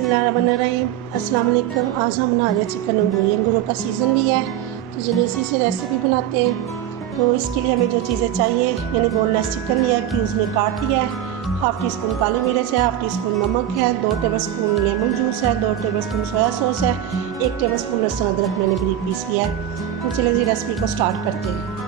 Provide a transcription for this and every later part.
बिस्मिल्लाहिर्रहमानिर्रहीम। अस्सलाम वालेकुम। आज हम बना रहे हैं चिकन अंगूरी। अंगूरों का सीज़न भी है तो चलिए इसी से रेसिपी बनाते हैं। तो इसके लिए हमें जो चीज़ें चाहिए, मैंने बोनलेस चिकन लिया है, क्यूब्स में काट लिया है। हाफ़ टी स्पून काली मिर्च है, हाफ़ टी स्पून नमक है, 2 टेबलस्पून लेमन जूस है, 2 टेबलस्पून सोया सॉस है, 1 टेबलस्पून लहसुन अदरक मैंने बारीक पीस लिया है। तो चलिए जी रेसिपी को स्टार्ट करते हैं।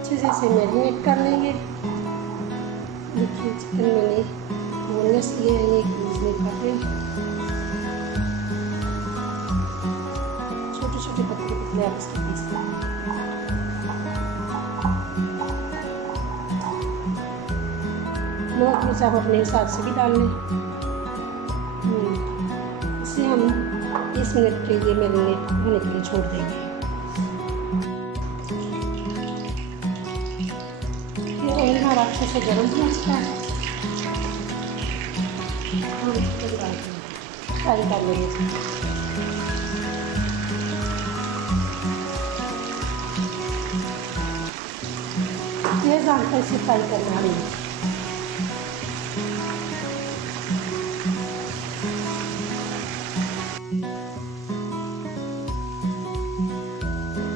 अच्छे से इसे मैरिनेट कर लेंगे। देखिए चिकन मैंने बोनलेस लिए हैं, ये क्यूब्स में काटे, छोटे छोटे पतले पतले आप इसके पीस लेंगे। नमक मिर्च आप अपने हिसाब से भी डाल लें। इसे हम 30 मिनट के लिए मैरिनेट होने के लिए छोड़ देंगे। ऑयल हमारा अच्छे से गर्म हो चुका है, हम फ्राई कर लेंगे। ये जानकर इसे फ्राई करना है।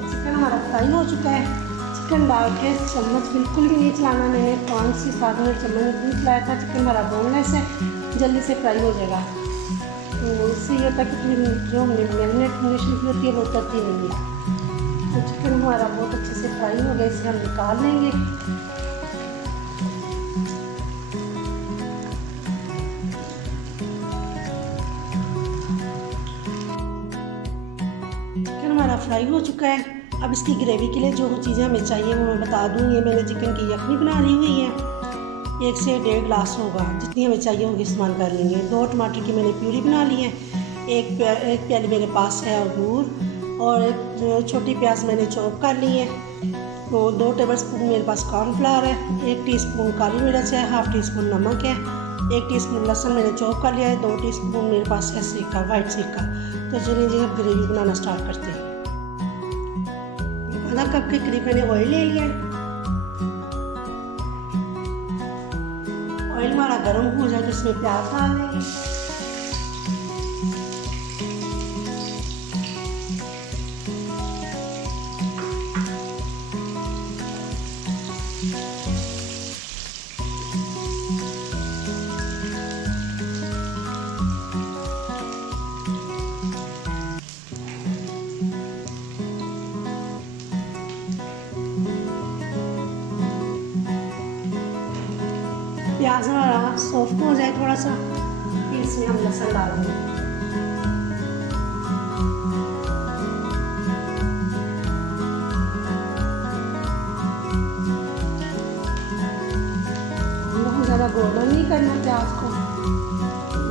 चिकन हमारा फ्राई हो चुका है। चिकन डाल के चम्मच बिल्कुल भी नहीं चलाना, मैंने 5 से 7 मिनट चम्मच नहीं चलाया था। चिकन हमारा बोनलेस है, जल्दी से फ्राई हो जाएगा। तो इससे ये होता है कि जो हमने मैरिनेशन की होती है वो उतरती नहीं है। तो चिकन हमारा बहुत अच्छे से फ्राई हो गया, इसे हम निकाल लेंगे। चिकन हमारा फ्राई हो चुका है। अब इसकी ग्रेवी के लिए जो चीज़ें हमें चाहिए वो मैं बता दूँ। ये मैंने चिकन की यखनी बना ली हुई है, 1 से 1.5 गिलास होगा, जितनी हमें चाहिए होगी इस्तेमाल कर लेंगे। 2 टमाटर की मैंने प्यूरी बना ली है, एक प्याली मेरे पास है अंगूर, और एक छोटी प्याज मैंने चॉप कर ली है। तो 2 टेबलस्पून मेरे पास कॉर्नफ्लावर है, 1 टीस्पून काली मिर्च है, हाफ़ टी स्पून नमक है, 1 टीस्पून लहसुन मैंने चॉप कर लिया है, 2 टीस्पून मेरे पास है सिरका, वाइट सिरका। तो चलिए जी अब ग्रेवी बनाना स्टार्ट करते हैं। आधा कप के करीब मैंने ऑयल ले लिया है। ऑयल हमारा गर्म हो जाए तो इसमें प्याज डाल देंगे। प्याज हमारा सॉफ्ट हो जाए थोड़ा सा, फिर इसमें हम लहसुन डाल देंगे। बहुत ज़्यादा गोल्डन नहीं करना प्याज को,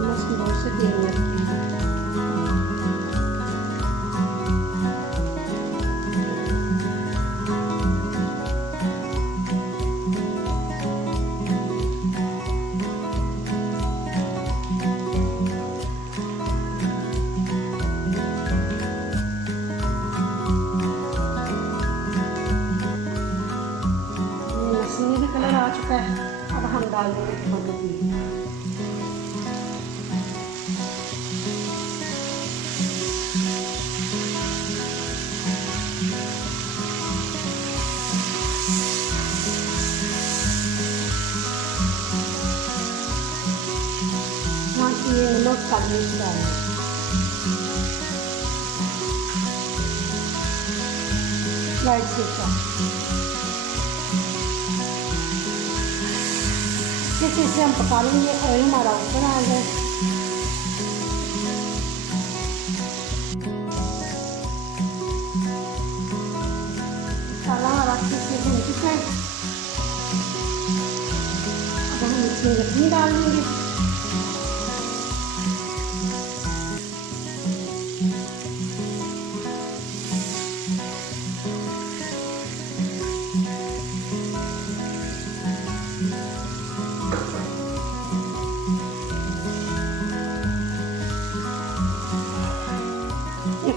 बस बहुत से तेल में। कलर आ चुका है, अब हम डाल देंगे टमाटर प्यूरी। वहाँ से ये नमक काली मिर्च डालेंगे। वाइट सिरका इसे हम पका लेंगे। ऑयल हमारा ऊपर आ जाए, मसाला हमारा अच्छे से भून चुका है। अब हम इसमें यखनी डाल देंगे।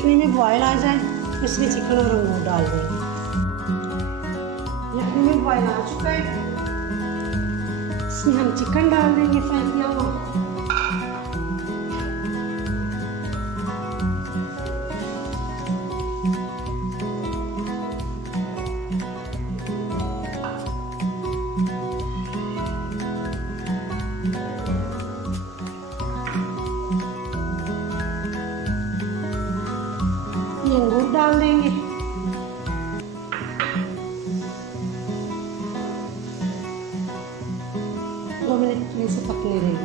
यखनी में बॉयल आ जाए तो इसमें चिकन और अंगूर डाल देंगे। यखनी में बॉयल आ चुका है, इसमें हम चिकन डाल देंगे फ्राई किया हुआ। ये अंगूर डाल देंगे। दो मिनट में से पकने देंगे।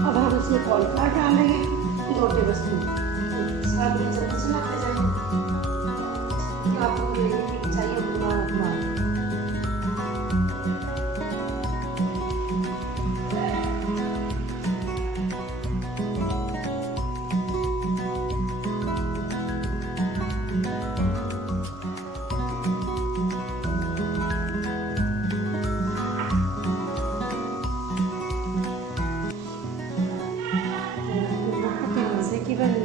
अब हम इसमें कॉर्नफ्लावर डालेंगे 2 टेबलस्पून। साथ में चम्मच चलाते जाएंगे। आपको ग्रेवी चाहिए उतना मजे की बनी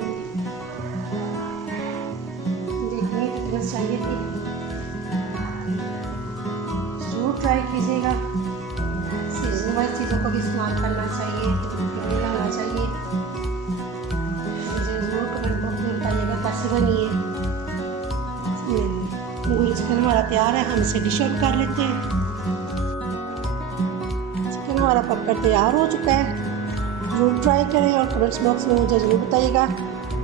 चाहिए थी। जरूर ट्राई कीजिएगा। सीजन वाइज चीज़ों को भी इस्तेमाल करना चाहिए, लाना चाहिए। मुझे जरूर कमेंट बॉक्स में बताइएगा कैसे बनी है। अंगूरी चिकन हमारा तैयार है, हम इसे डिश आउट कर लेते हैं। चिकन हमारा पककर तैयार हो चुका है। जरूर ट्राई करें और कमेंट्स बॉक्स में मुझे ज़रूर बताइएगा।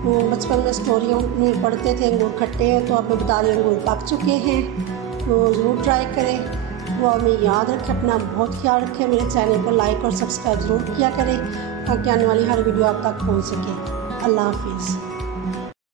वो बचपन में स्टोरियों में पढ़ते थे अंगूर खट्टे हैं, तो आप बता रहे अंगूर पक चुके हैं, तो ज़रूर ट्राई करें। वो हमें याद रखें, अपना बहुत ख्याल रखें। मेरे चैनल को लाइक और सब्सक्राइब ज़रूर किया करें ताकि आने वाली हर वीडियो आप तक पहुंच सके। अल्लाह हाफिज़।